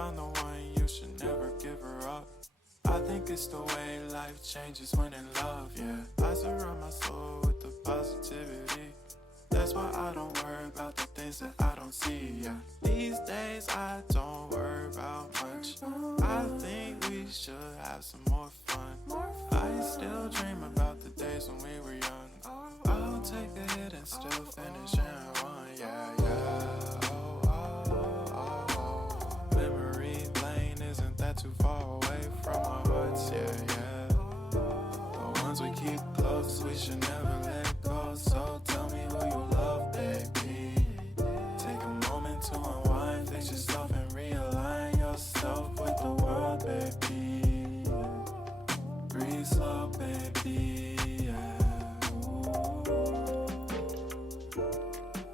found the one, you should never give her up. I think it's the way life changes when in love, yeah. I surround my soul with the positivity. That's why I don't worry about the things that I don't see, yeah. These days I don't worry about much. I think we should have some more fun. I still dream about the days when we were young. I'll take a hit and still finish and run, yeah, yeah. Oh, oh, oh, oh. Memory lane isn't that too far away from our hearts, yeah, yeah. The ones we keep close, we should never let go. So tell me who you love, baby. Take a moment to unwind, fix yourself and realign yourself with the world, baby. Breathe slow, baby, yeah.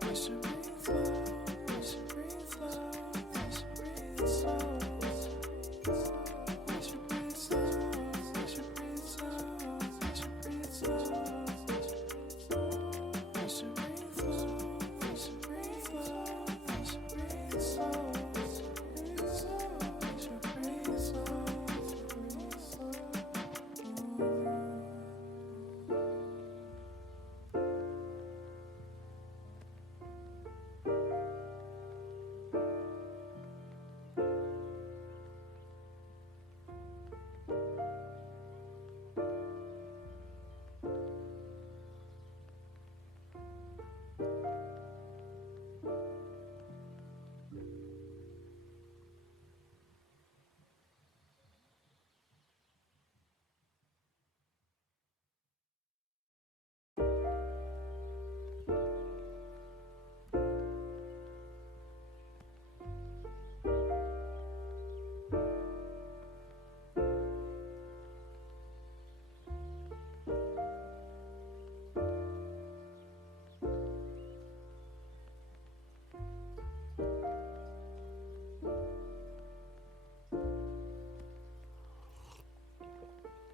We should breathe slow, we should breathe slow, we should breathe slow. We should breathe slow, we should breathe slow, we should breathe slow. We should breathe slow, we should breathe slow, we should breathe slow. We should breathe slow, breathe slow.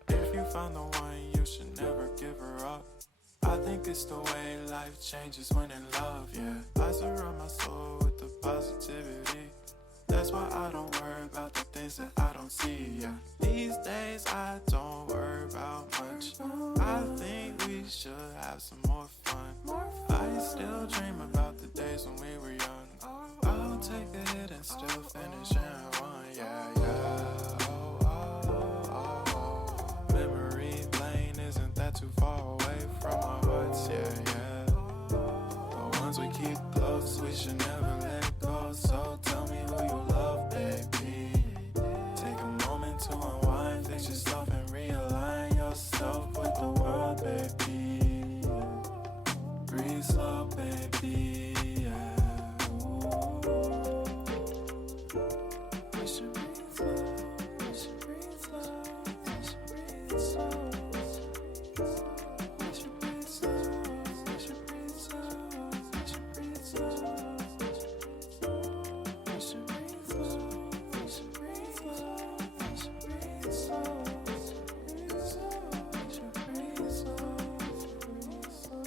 If you found the one, you should never give her up. I think it's the way life changes when in love, yeah. I surround my soul with the positivity. That's why I don't worry about the things that I don't see, yeah. These days I don't worry about much. I think we should have some more fun. I still dream about the days when we were young. I'll take a hit and still finish and run, yeah, yeah. Oh, oh, oh, oh. Memory lane isn't that too far away from our hearts, yeah, yeah. The ones we keep close, we should never let go. So tell me who you love, baby. Take a moment to unwind, fix yourself and realign yourself with the world, baby. Breathe slow, baby, yeah. We should breathe slow, we should breathe slow, we should breathe slow. We should breathe slow, we should breathe slow, we should breathe slow. We should breathe slow, we should breathe slow, we should breathe slow. We should breathe slow, breathe slow.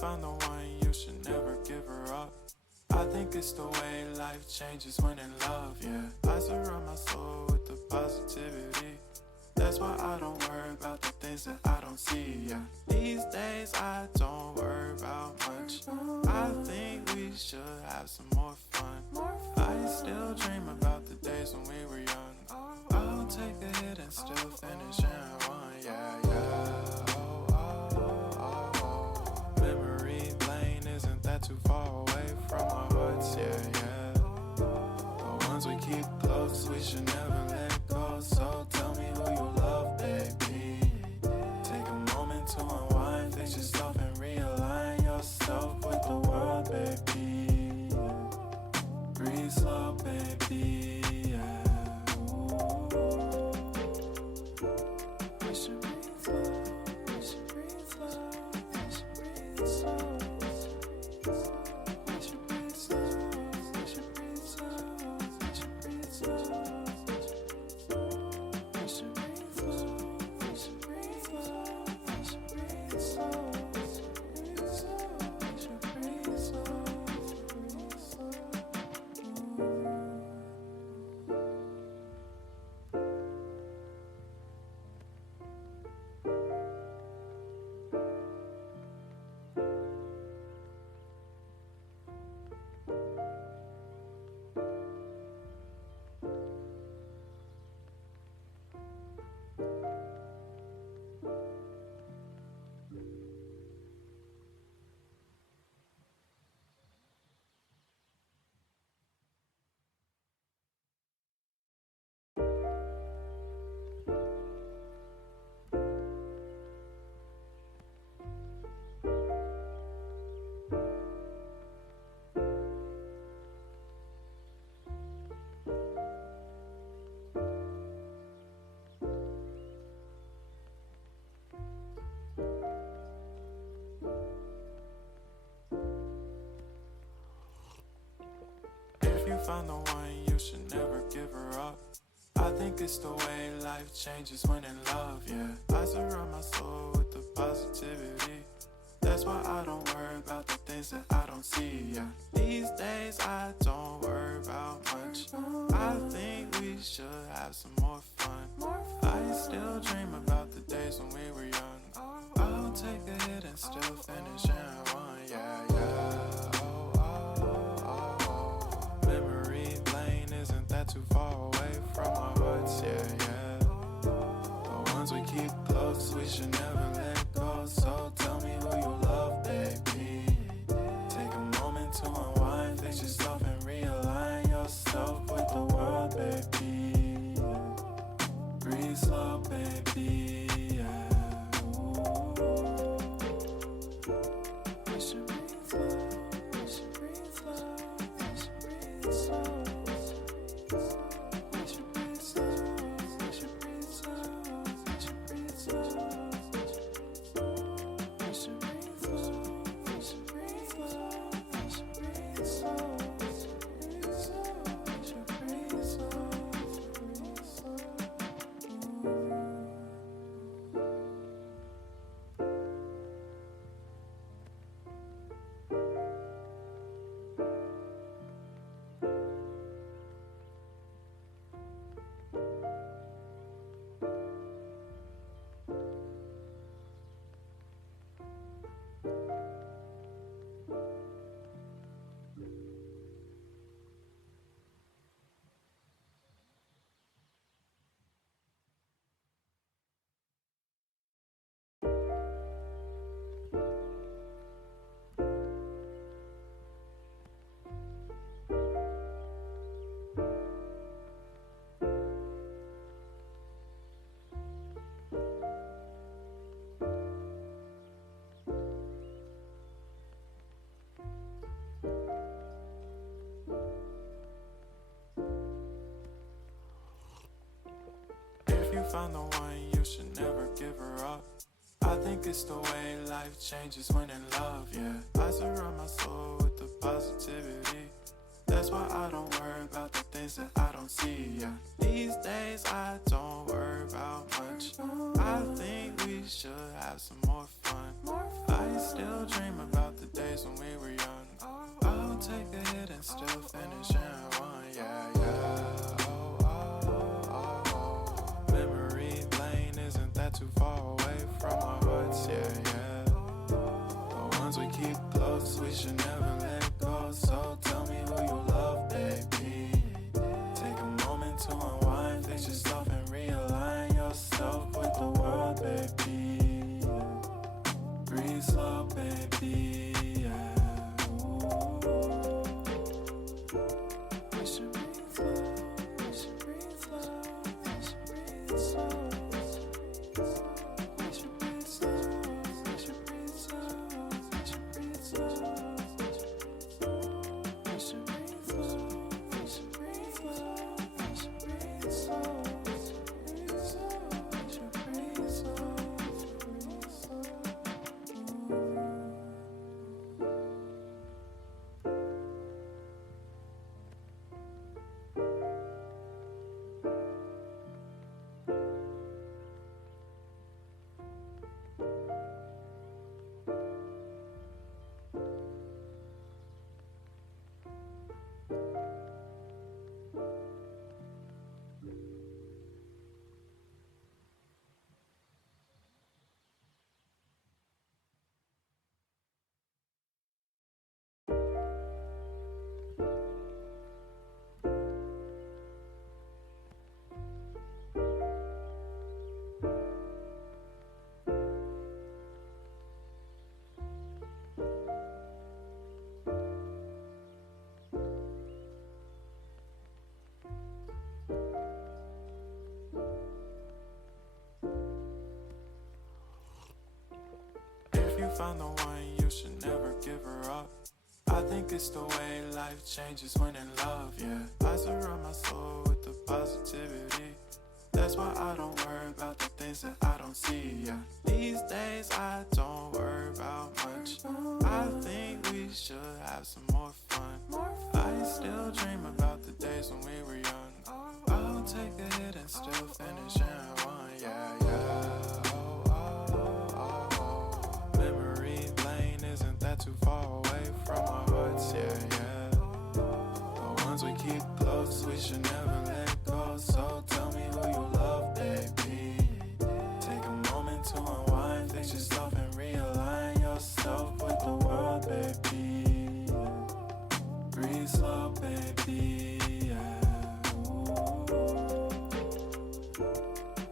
Found the one, you should never give her up. I think it's the way life changes when in love, yeah. I surround my soul with the positivity. That's why I don't worry about the things that I don't see, yeah. These days I don't worry about much. I think we should have some more fun. I still dream about the days when we were young. I'll take a hit and still finish in one. Yeah, yeah. Memory lane isn't that too far away from our hearts. Yeah, yeah. The ones we keep close, we should never let go. So tell me who you love, baby. Take a moment to unwind, fix yourself and realign yourself with the world, baby. Breathe slow, baby. Yeah. We should breathe slow. We should breathe slow. We should breathe slow. We should breathe slow. We should breathe slow. We should breathe slow. We should breathe slow. We should breathe slow. We should breathe slow. We should breathe slow. If you find the one, you should never give her up. I think it's the way life changes when in love, yeah. I surround my soul with the positivity. That's why I don't worry about the things that I don't see, yeah. These days I don't worry about much. I think we should have some more fun. I still dream about the days when we were young. I'll take a hit and still finish in one, yeah, yeah. Memory lane isn't that too far away from our hearts, yeah, yeah. The ones we keep close, we should never let go. So tell me who you love, baby. Take a moment to unwind, fix yourself and realign yourself with the world, baby. Breathe slow, baby, yeah. We should breathe slow, we should breathe slow. We should breathe slow. We should breathe slow. We should breathe slow. We should breathe slow. We should breathe slow. We should breathe slow. We should breathe slow. We should breathe slow. Find the one, you should never give her up. I think it's the way life changes when in love, yeah. I surround my soul with the positivity. That's why I don't worry about the things that I don't see, yeah. These days I don't worry about much. I think we should have some more fun. I still dream about the days when we were young. I'll take a hit and still finish in one, yeah, yeah. Memory lane isn't that too far away from our hearts, yeah, yeah. The ones we keep close, we should never let go. So tell me who you love, baby. Take a moment found the one, you should never give her up. I think it's the way life changes when in love, yeah. I surround my soul with the positivity. That's why I don't worry about the things that I don't see, yeah. These days I don't worry about much. I think we should have some more fun. I still dream about the days when we were young. I'll take a hit and still finish in one, yeah, yeah. Memory lane, isn't that too far away from our hearts, yeah, yeah. The ones we keep close, we should never let go. So tell me who you love, baby. Take a moment to unwind, fix yourself and realign yourself with the world, baby. Breathe slow, baby, yeah.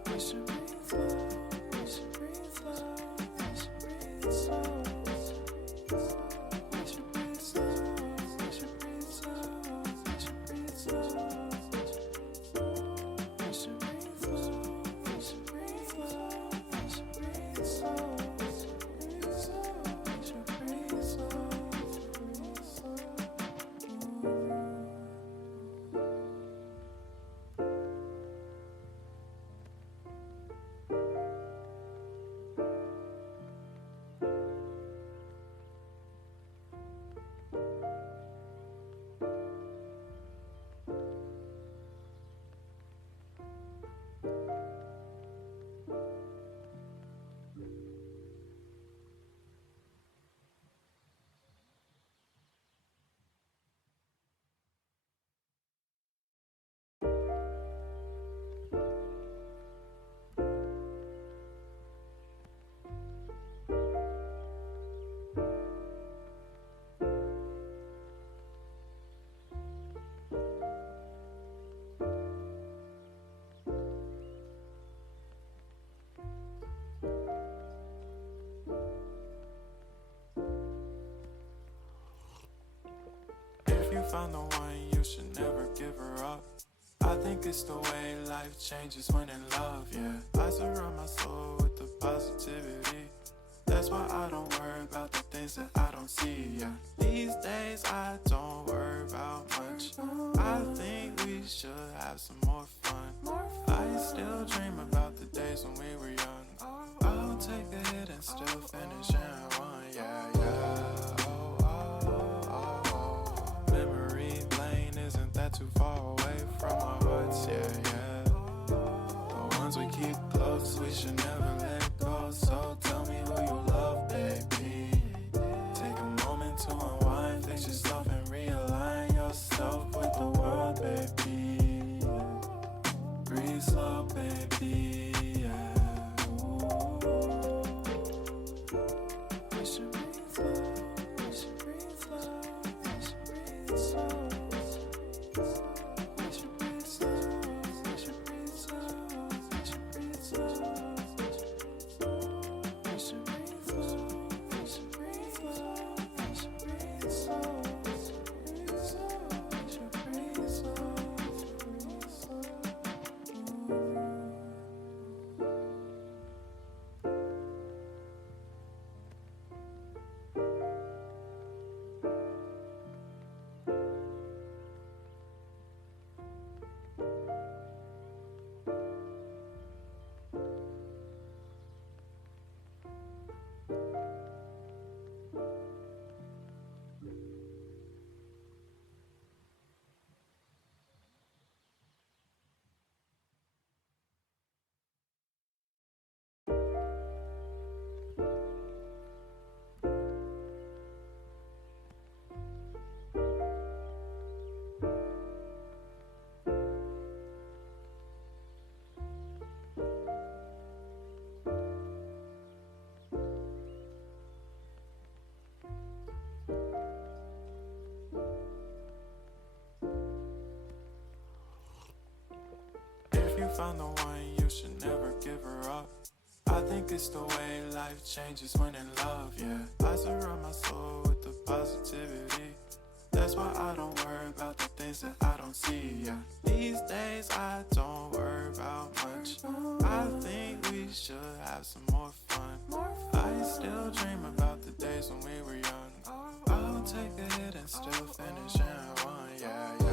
We should breathe slow, we should breathe slow, we should breathe slow. We should breathe slow, we should breathe slow, we should breathe slow. We should breathe slow, we should breathe slow, we should breathe slow. We should breathe slow. If you found the one, you should never give her up. I think it's the way life changes when in love, yeah. I surround my soul with the positivity. That's why I don't worry about the things that I don't see, yeah. These days I don't worry about much. I think we should have some more fun. I still dream about the days when we were young. I'll take a hit and still finish in one, yeah, yeah. Memory lane, isn't that too far away from our hearts, yeah, yeah. The ones we keep close, we should never let go. So tell me who you love, baby. Take a moment to unwind, fix yourself and realign yourself with the world, baby. Breathe slow, baby, yeah. We should breathe slow, we should breathe slow, we should breathe slow. We should breathe slow, we should breathe slow, we should breathe slow. We should breathe slow, we should breathe slow, we should breathe slow. We should breathe slow. Found the one, you should never give her up. I think it's the way life changes when in love, yeah. I surround my soul with the positivity. That's why I don't worry about the things that I don't see, yeah. These days I don't worry about much. I think we should have some more fun. I still dream about days when we were young. I'll take a hit and still finish in one, yeah, yeah.